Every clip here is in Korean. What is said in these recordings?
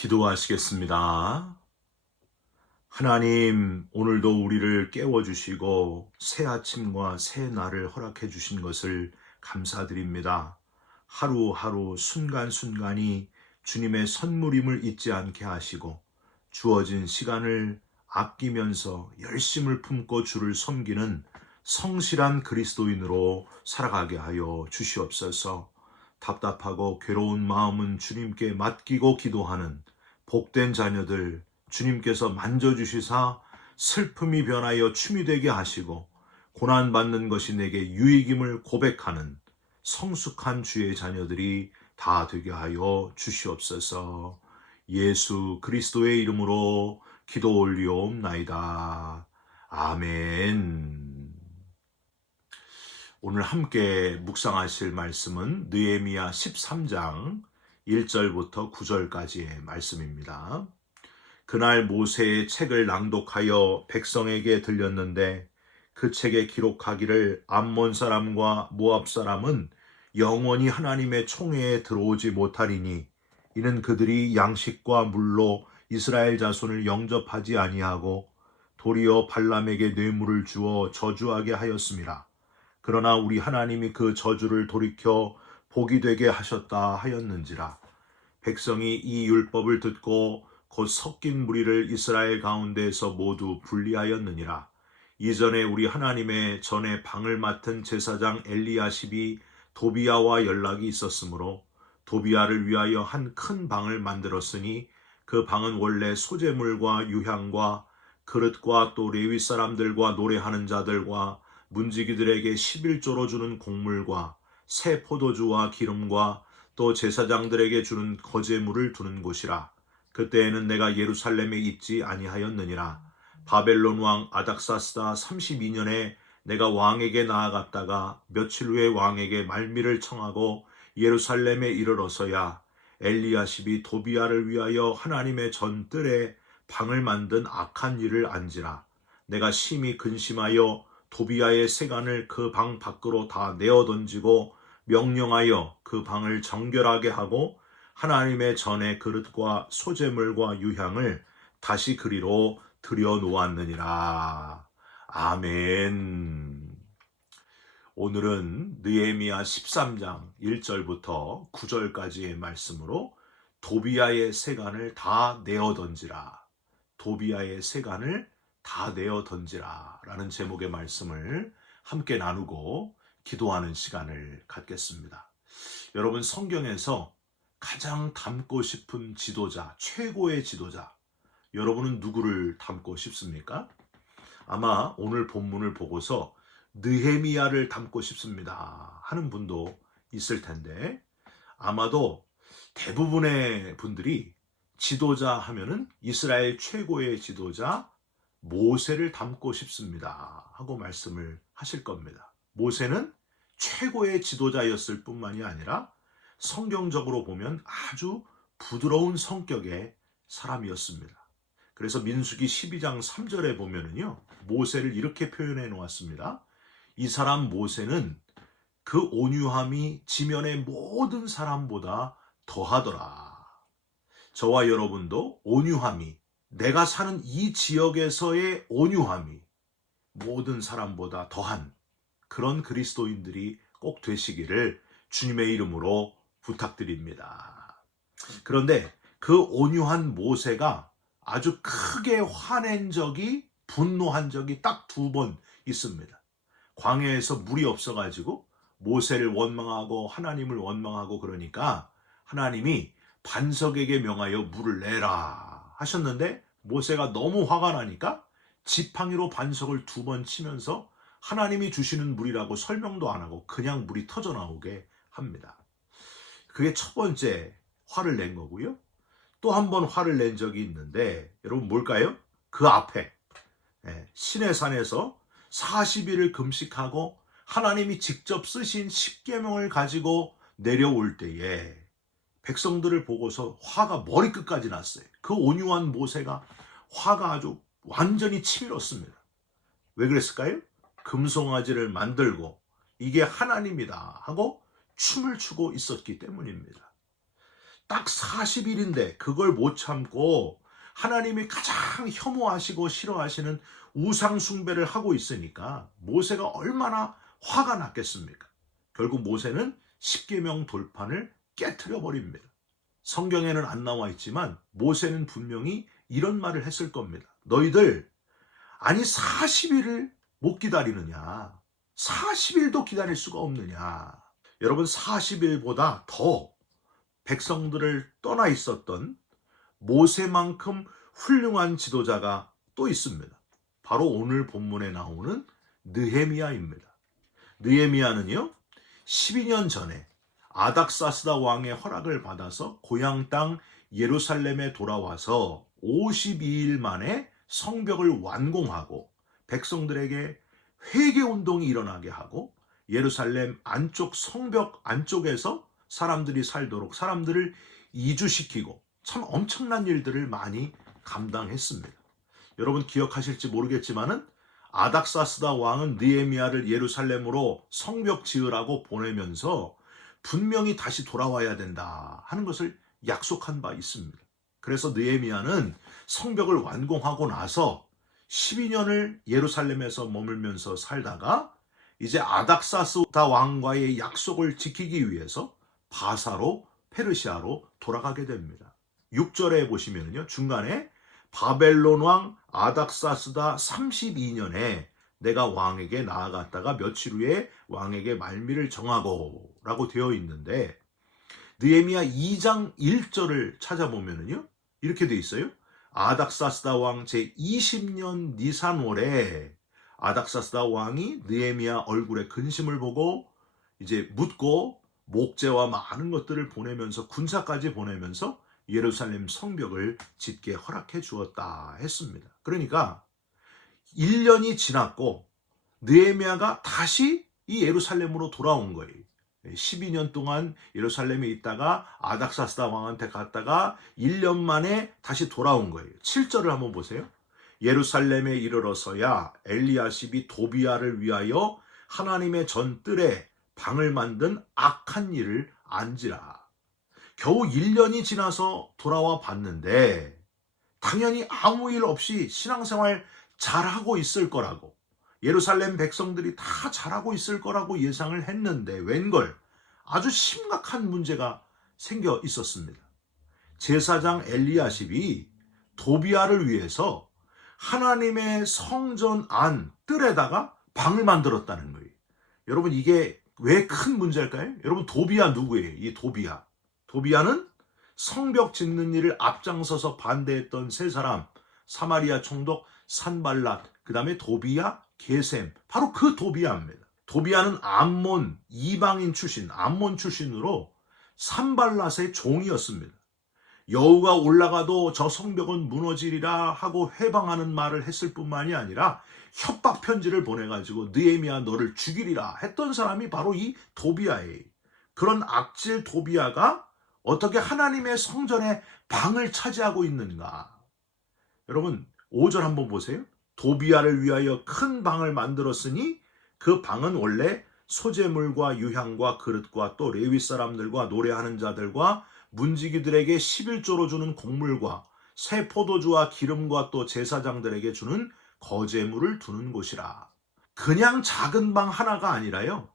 기도하시겠습니다. 하나님, 오늘도 우리를 깨워주시고 새 아침과 새 날을 허락해 주신 것을 감사드립니다. 하루하루 순간순간이 주님의 선물임을 잊지 않게 하시고 주어진 시간을 아끼면서 열심을 품고 주를 섬기는 성실한 그리스도인으로 살아가게 하여 주시옵소서. 답답하고 괴로운 마음은 주님께 맡기고 기도하는 복된 자녀들 주님께서 만져주시사 슬픔이 변하여 춤이 되게 하시고 고난받는 것이 내게 유익임을 고백하는 성숙한 주의 자녀들이 다 되게 하여 주시옵소서. 예수 그리스도의 이름으로 기도 올리옵나이다. 아멘. 오늘 함께 묵상하실 말씀은 느헤미야 13장 1절부터 9절까지의 말씀입니다. 그날 모세의 책을 낭독하여 백성에게 들렸는데 그 책에 기록하기를 암몬 사람과 모압 사람은 영원히 하나님의 총회에 들어오지 못하리니 이는 그들이 양식과 물로 이스라엘 자손을 영접하지 아니하고 도리어 발람에게 뇌물을 주어 저주하게 하였음이라. 그러나 우리 하나님이 그 저주를 돌이켜 복이 되게 하셨다 하였는지라. 백성이 이 율법을 듣고 곧 섞인 무리를 이스라엘 가운데에서 모두 분리하였느니라. 이전에 우리 하나님의 전에 방을 맡은 제사장 엘리야십이 도비야와 연락이 있었으므로 도비야를 위하여 한 큰 방을 만들었으니 그 방은 원래 소재물과 유향과 그릇과 또 레위 사람들과 노래하는 자들과 문지기들에게 11조로 주는 곡물과 새 포도주와 기름과 또 제사장들에게 주는 거제물을 두는 곳이라. 그때에는 내가 예루살렘에 있지 아니하였느니라. 바벨론 왕 아닥사스다 32년에 내가 왕에게 나아갔다가 며칠 후에 왕에게 말미를 청하고 예루살렘에 이르러서야 엘리야십이 도비야를 위하여 하나님의 전뜰에 방을 만든 악한 일을 안지라. 내가 심히 근심하여 도비야의 세간을 그 방 밖으로 다 내어 던지고 명령하여 그 방을 정결하게 하고 하나님의 전의 그릇과 소재물과 유향을 다시 그리로 들여놓았느니라. 아멘. 오늘은 느헤미야 13장 1절부터 9절까지의 말씀으로 도비야의 세간을 다 내어 던지라. 도비야의 세간을 다 내어 던지라 라는 제목의 말씀을 함께 나누고 기도하는 시간을 갖겠습니다. 여러분, 성경에서 가장 닮고 싶은 지도자, 최고의 지도자, 여러분은 누구를 닮고 싶습니까? 아마 오늘 본문을 보고서 느헤미야를 닮고 싶습니다 하는 분도 있을 텐데, 아마도 대부분의 분들이 지도자 하면은 이스라엘 최고의 지도자 모세를 닮고 싶습니다 하고 말씀을 하실 겁니다. 모세는 최고의 지도자였을 뿐만이 아니라 성경적으로 보면 아주 부드러운 성격의 사람이었습니다. 그래서 민수기 12장 3절에 보면은요, 모세를 이렇게 표현해 놓았습니다. 이 사람 모세는 그 온유함이 지면의 모든 사람보다 더하더라. 저와 여러분도 온유함이, 내가 사는 이 지역에서의 온유함이 모든 사람보다 더한 그런 그리스도인들이 꼭 되시기를 주님의 이름으로 부탁드립니다. 그런데 그 온유한 모세가 아주 크게 화낸 적이, 분노한 적이 딱 2번 있습니다. 광야에서 물이 없어가지고 모세를 원망하고 하나님을 원망하고 그러니까 하나님이 반석에게 명하여 물을 내라 하셨는데 모세가 너무 화가 나니까 지팡이로 반석을 2번 치면서 하나님이 주시는 물이라고 설명도 안 하고 그냥 물이 터져 나오게 합니다. 그게 첫 번째 화를 낸 거고요. 또 한 번 화를 낸 적이 있는데, 여러분 뭘까요? 그 앞에 시내산에서 40일을 금식하고 하나님이 직접 쓰신 십계명을 가지고 내려올 때에 백성들을 보고서 화가 머리끝까지 났어요. 그 온유한 모세가 화가 아주 완전히 치밀었습니다. 왜 그랬을까요? 금송아지를 만들고 이게 하나님이다 하고 춤을 추고 있었기 때문입니다. 딱 40일인데 그걸 못 참고 하나님이 가장 혐오하시고 싫어하시는 우상 숭배를 하고 있으니까 모세가 얼마나 화가 났겠습니까? 결국 모세는 십계명 돌판을 깨트려 버립니다. 성경에는 안 나와 있지만 모세는 분명히 이런 말을 했을 겁니다. 너희들 아니 40일을 못 기다리느냐? 40일도 기다릴 수가 없느냐? 여러분 40일보다 더 백성들을 떠나 있었던 모세만큼 훌륭한 지도자가 또 있습니다. 바로 오늘 본문에 나오는 느헤미야입니다. 느헤미야는요 12년 전에 아닥사스다 왕의 허락을 받아서 고향 땅 예루살렘에 돌아와서 52일 만에 성벽을 완공하고 백성들에게 회개운동이 일어나게 하고 예루살렘 안쪽 성벽 안쪽에서 사람들이 살도록 사람들을 이주시키고 참 엄청난 일들을 많이 감당했습니다. 여러분 기억하실지 모르겠지만은 아닥사스다 왕은 느헤미야를 예루살렘으로 성벽 지으라고 보내면서 분명히 다시 돌아와야 된다 하는 것을 약속한 바 있습니다. 그래서 느헤미야는 성벽을 완공하고 나서 12년을 예루살렘에서 머물면서 살다가 이제 아닥사스다 왕과의 약속을 지키기 위해서 바사로 페르시아로 돌아가게 됩니다. 6절에 보시면요 중간에 바벨론 왕 아닥사스다 32년에 내가 왕에게 나아갔다가 며칠 후에 왕에게 말미를 정하고 라고 되어 있는데 느헤미야 2장 1절을 찾아보면요 이렇게 되어 있어요. 아닥사스다 왕 제20년 니산월에 아닥사스다 왕이 느헤미야 얼굴에 근심을 보고 이제 묻고 목재와 많은 것들을 보내면서 군사까지 보내면서 예루살렘 성벽을 짓게 허락해 주었다 했습니다. 그러니까 1년이 지났고 느헤미야가 다시 이 예루살렘으로 돌아온 거예요. 12년 동안 예루살렘에 있다가 아닥사스다 왕한테 갔다가 1년 만에 다시 돌아온 거예요. 7절을 한번 보세요. 예루살렘에 이르러서야 엘리야십이 도비야를 위하여 하나님의 전뜰에 방을 만든 악한 일을 안지라. 겨우 1년이 지나서 돌아와 봤는데 당연히 아무 일 없이 신앙생활 잘하고 있을 거라고 예루살렘 백성들이 다 잘하고 있을 거라고 예상을 했는데 웬걸 아주 심각한 문제가 생겨 있었습니다. 제사장 엘리야십이 도비야를 위해서 하나님의 성전 안 뜰에다가 방을 만들었다는 거예요. 여러분 이게 왜 큰 문제일까요? 여러분 도비야 누구예요? 이 도비야. 도비야는 성벽 짓는 일을 앞장서서 반대했던 세 사람 사마리아 총독 산발랏 그 다음에 도비야 게셈 바로 그 도비야입니다. 도비야는 암몬 이방인 출신 암몬 출신으로 산발랏의 종이었습니다. 여우가 올라가도 저 성벽은 무너지리라 하고 회방하는 말을 했을 뿐만이 아니라 협박 편지를 보내가지고 느헤미야 너를 죽이리라 했던 사람이 바로 이 도비야예요. 그런 악질 도비야가 어떻게 하나님의 성전에 방을 차지하고 있는가? 여러분 5절 한번 보세요. 도비야를 위하여 큰 방을 만들었으니 그 방은 원래 소재물과 유향과 그릇과 또 레위 사람들과 노래하는 자들과 문지기들에게 11조로 주는 곡물과 새 포도주와 기름과 또 제사장들에게 주는 거제물을 두는 곳이라. 그냥 작은 방 하나가 아니라요.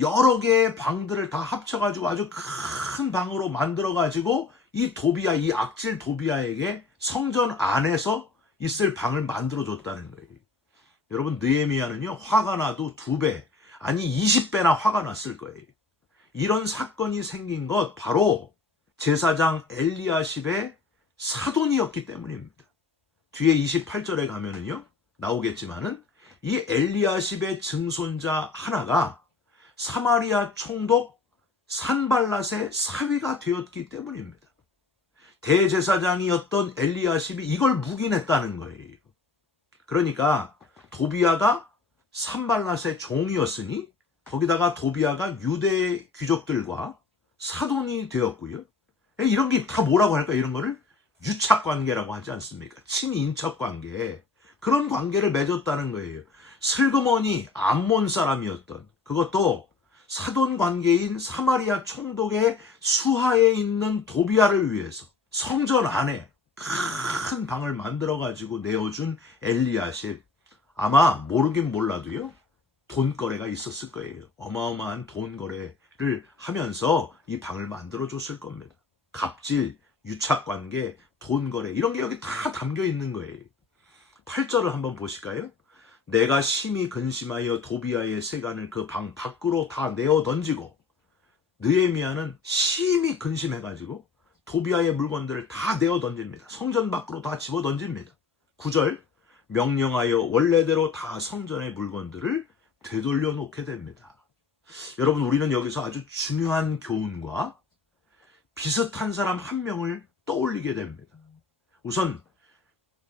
여러 개의 방들을 다 합쳐가지고 아주 큰 방으로 만들어가지고 이 도비야, 이 악질 도비야에게 성전 안에서 있을 방을 만들어줬다는 거예요. 여러분 느헤미야는요 화가 나도 2배 아니 20배나 화가 났을 거예요. 이런 사건이 생긴 것 바로 제사장 엘리야십의 사돈이었기 때문입니다. 뒤에 28절에 가면은요 나오겠지만은 이 엘리야십의 증손자 하나가 사마리아 총독 산발랏의 사위가 되었기 때문입니다. 대제사장이었던 엘리야십이 이걸 묵인했다는 거예요. 그러니까 도비야가 산발랏의 종이었으니 거기다가 도비야가 유대 귀족들과 사돈이 되었고요. 이런 게 다 뭐라고 할까? 이런 거를 유착관계라고 하지 않습니까? 친인척관계. 그런 관계를 맺었다는 거예요. 슬그머니 암몬 사람이었던 그것도 사돈 관계인 사마리아 총독의 수하에 있는 도비아를 위해서 성전 안에 큰 방을 만들어 가지고 내어준 엘리야십. 아마 모르긴 몰라도요, 돈거래가 있었을 거예요. 어마어마한 돈거래를 하면서 이 방을 만들어 줬을 겁니다. 갑질, 유착관계, 돈거래 이런 게 여기 다 담겨 있는 거예요. 8절을 한번 보실까요? 내가 심히 근심하여 도비아의 세간을 그 방 밖으로 다 내어 던지고, 느헤미야는 심히 근심해가지고 도비아의 물건들을 다 내어 던집니다. 성전 밖으로 다 집어 던집니다. 9절, 명령하여 원래대로 다 성전의 물건들을 되돌려 놓게 됩니다. 여러분, 우리는 여기서 아주 중요한 교훈과 비슷한 사람 한 명을 떠올리게 됩니다. 우선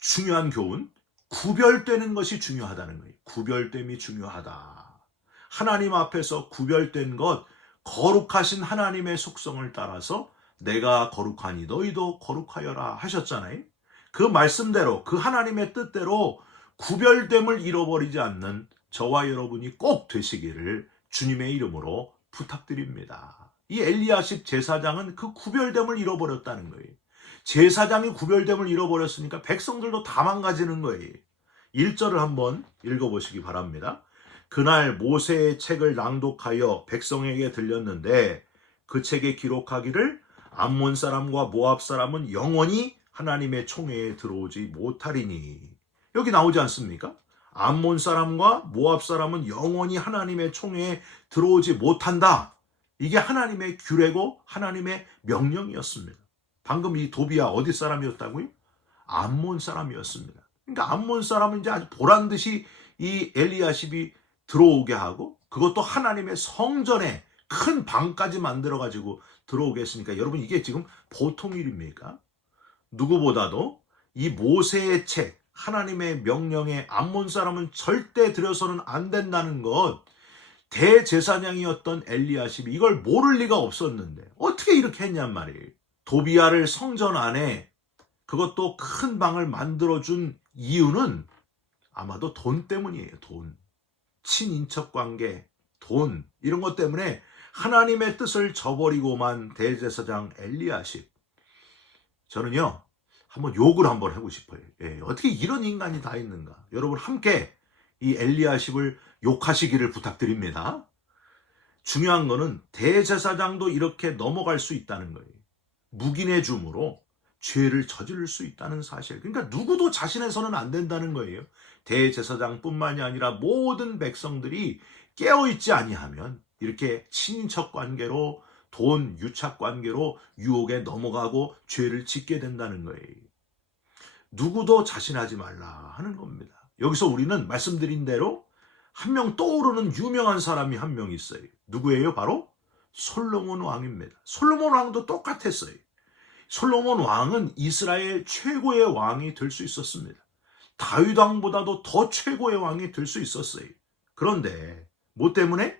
중요한 교훈, 구별되는 것이 중요하다는 거예요. 구별됨이 중요하다. 하나님 앞에서 구별된 것, 거룩하신 하나님의 속성을 따라서 내가 거룩하니 너희도 거룩하여라 하셨잖아요. 그 말씀대로, 그 하나님의 뜻대로 구별됨을 잃어버리지 않는 저와 여러분이 꼭 되시기를 주님의 이름으로 부탁드립니다. 이 엘리야십 제사장은 그 구별됨을 잃어버렸다는 거예요. 제사장이 구별됨을 잃어버렸으니까 백성들도 다 망가지는 거예요. 1절을 한번 읽어보시기 바랍니다. 그날 모세의 책을 낭독하여 백성에게 들렸는데 그 책에 기록하기를 암몬 사람과 모압 사람은 영원히 하나님의 총회에 들어오지 못하리니. 여기 나오지 않습니까? 암몬 사람과 모압 사람은 영원히 하나님의 총회에 들어오지 못한다. 이게 하나님의 규례고 하나님의 명령이었습니다. 방금 이 도비야 어디 사람이었다고요? 암몬 사람이었습니다. 그러니까 암몬 사람은 이제 아주 보란듯이 이 엘리야십이 들어오게 하고, 그것도 하나님의 성전에 큰 방까지 만들어가지고 들어오게 했으니까 여러분, 이게 지금 보통 일입니까? 누구보다도 이 모세의 책, 하나님의 명령에 암몬 사람은 절대 들여서는 안 된다는 것, 대제사장이었던 엘리야십이 이걸 모를 리가 없었는데 어떻게 이렇게 했냔 말이에요. 도비야를 성전 안에, 그것도 큰 방을 만들어준 이유는 아마도 돈 때문이에요. 돈. 친인척 관계, 돈, 이런 것 때문에 하나님의 뜻을 저버리고만 대제사장 엘리야십. 저는요, 한번 욕을 한번 하고 싶어요. 어떻게 이런 인간이 다 있는가. 여러분, 함께 이 엘리야십을 욕하시기를 부탁드립니다. 중요한 거는 대제사장도 이렇게 넘어갈 수 있다는 거예요. 묵인의 줌으로 죄를 저지를 수 있다는 사실. 그러니까 누구도 자신해서는 안 된다는 거예요. 대제사장뿐만이 아니라 모든 백성들이 깨어있지 아니하면 이렇게 친인척 관계로, 돈, 유착 관계로 유혹에 넘어가고 죄를 짓게 된다는 거예요. 누구도 자신하지 말라 하는 겁니다. 여기서 우리는 말씀드린 대로 한 명 떠오르는 유명한 사람이 한 명 있어요. 누구예요? 바로 솔로몬 왕입니다. 솔로몬 왕도 똑같았어요. 솔로몬 왕은 이스라엘 최고의 왕이 될 수 있었습니다. 다윗 왕보다도 더 최고의 왕이 될 수 있었어요. 그런데 뭐 때문에?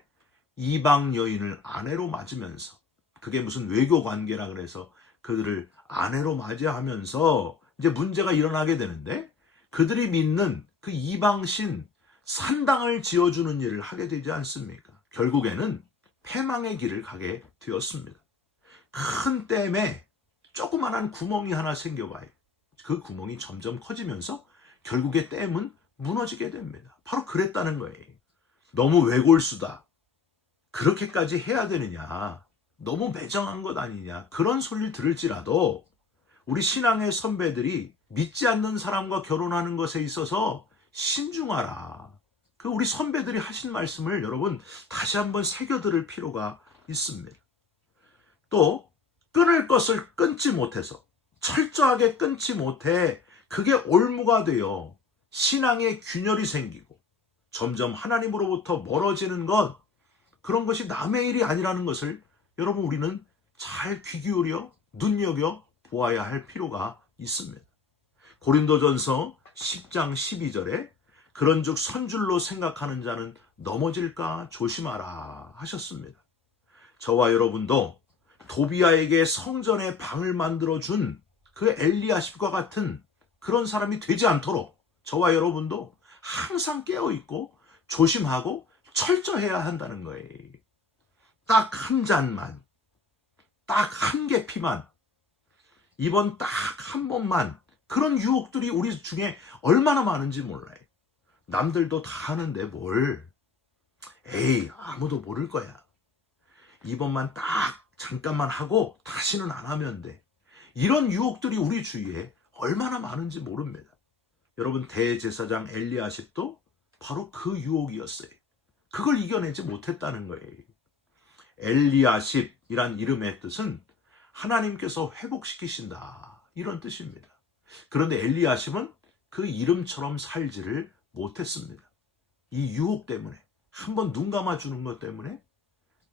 이방 여인을 아내로 맞으면서, 그게 무슨 외교 관계라 그래서 그들을 아내로 맞이하면서 이제 문제가 일어나게 되는데, 그들이 믿는 그 이방신 산당을 지어주는 일을 하게 되지 않습니까? 결국에는 패망의 길을 가게 되었습니다. 큰 댐에 조그만한 구멍이 하나 생겨봐요. 그 구멍이 점점 커지면서 결국에 댐은 무너지게 됩니다. 바로 그랬다는 거예요. 너무 외골수다. 그렇게까지 해야 되느냐. 너무 매정한 것 아니냐. 그런 소리를 들을지라도 우리 신앙의 선배들이 믿지 않는 사람과 결혼하는 것에 있어서 신중하라. 그 우리 선배들이 하신 말씀을 여러분 다시 한번 새겨들을 필요가 있습니다. 또 끊을 것을 끊지 못해서, 철저하게 끊지 못해 그게 올무가 되어 신앙의 균열이 생기고 점점 하나님으로부터 멀어지는 것, 그런 것이 남의 일이 아니라는 것을 여러분 우리는 잘 귀 기울여 눈여겨 보아야 할 필요가 있습니다. 고린도전서 10장 12절에 그런즉 선줄로 생각하는 자는 넘어질까 조심하라 하셨습니다. 저와 여러분도 도비야에게 성전의 방을 만들어준 그 엘리야십과 같은 그런 사람이 되지 않도록 저와 여러분도 항상 깨어있고 조심하고 철저해야 한다는 거예요. 딱 한 잔만, 딱 한 계피만, 이번 딱 한 번만, 그런 유혹들이 우리 중에 얼마나 많은지 몰라요. 남들도 다 하는데 뭘. 에이, 아무도 모를 거야. 이번만 딱 잠깐만 하고 다시는 안 하면 돼. 이런 유혹들이 우리 주위에 얼마나 많은지 모릅니다. 여러분, 대제사장 엘리야십도 바로 그 유혹이었어요. 그걸 이겨내지 못했다는 거예요. 엘리야십이란 이름의 뜻은 하나님께서 회복시키신다, 이런 뜻입니다. 그런데 엘리야십은 그 이름처럼 살지를 못했습니다. 이 유혹 때문에, 한번 눈 감아주는 것 때문에,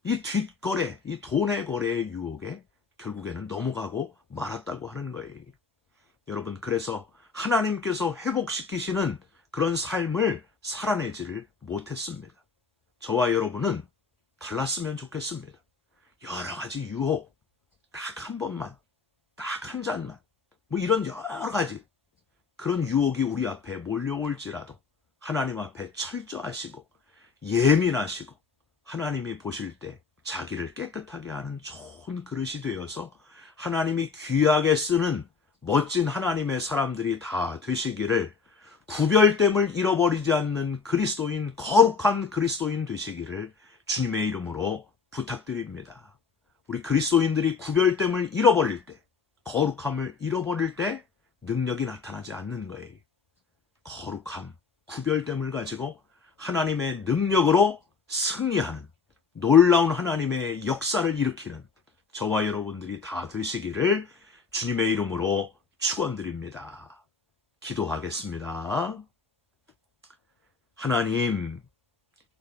이 뒷거래, 이 돈의 거래의 유혹에 결국에는 넘어가고 말았다고 하는 거예요. 여러분, 그래서 하나님께서 회복시키시는 그런 삶을 살아내지를 못했습니다. 저와 여러분은 달랐으면 좋겠습니다. 여러 가지 유혹, 딱 한 번만, 딱 한 잔만, 뭐 이런 여러 가지 그런 유혹이 우리 앞에 몰려올지라도 하나님 앞에 철저하시고 예민하시고 하나님이 보실 때 자기를 깨끗하게 하는 좋은 그릇이 되어서 하나님이 귀하게 쓰는 멋진 하나님의 사람들이 다 되시기를, 구별됨을 잃어버리지 않는 그리스도인, 거룩한 그리스도인 되시기를 주님의 이름으로 부탁드립니다. 우리 그리스도인들이 구별됨을 잃어버릴 때, 거룩함을 잃어버릴 때 능력이 나타나지 않는 거예요. 거룩함, 구별됨을 가지고 하나님의 능력으로 승리하는 놀라운 하나님의 역사를 일으키는 저와 여러분들이 다 되시기를 주님의 이름으로 축원드립니다. 기도하겠습니다. 하나님,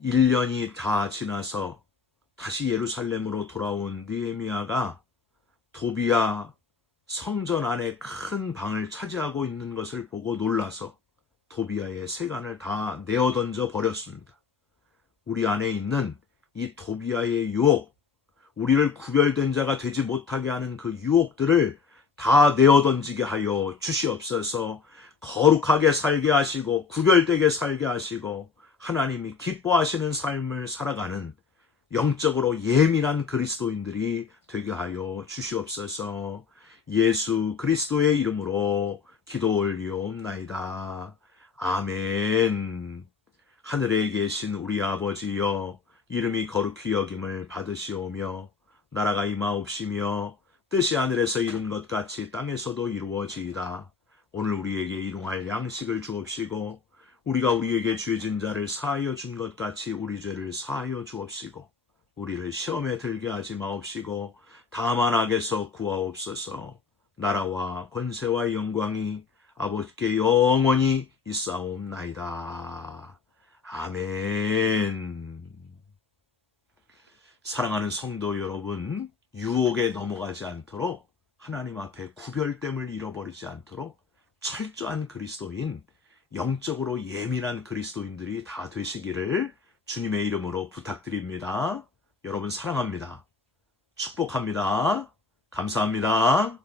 1년이 다 지나서 다시 예루살렘으로 돌아온 느헤미야가 도비야 성전 안에 큰 방을 차지하고 있는 것을 보고 놀라서 도비야의 세간을 다 내어던져 버렸습니다. 우리 안에 있는 이 도비야의 유혹, 우리를 구별된 자가 되지 못하게 하는 그 유혹들을 다 내어던지게 하여 주시옵소서. 거룩하게 살게 하시고 구별되게 살게 하시고 하나님이 기뻐하시는 삶을 살아가는 영적으로 예민한 그리스도인들이 되게 하여 주시옵소서. 예수 그리스도의 이름으로 기도 올리옵나이다. 아멘. 하늘에 계신 우리 아버지여, 이름이 거룩히 여김을 받으시오며 나라가 임하옵시며 뜻이 하늘에서 이룬 것 같이 땅에서도 이루어지이다. 오늘 우리에게 일용할 양식을 주옵시고 우리가 우리에게 죄진 자를 사하여 준 것 같이 우리 죄를 사하여 주옵시고 우리를 시험에 들게 하지 마옵시고 다만 악에서 구하옵소서. 나라와 권세와 영광이 아버지께 영원히 있사옵나이다. 아멘. 사랑하는 성도 여러분, 유혹에 넘어가지 않도록, 하나님 앞에 구별됨을 잃어버리지 않도록 철저한 그리스도인, 영적으로 예민한 그리스도인들이 다 되시기를 주님의 이름으로 부탁드립니다. 여러분 사랑합니다. 축복합니다. 감사합니다.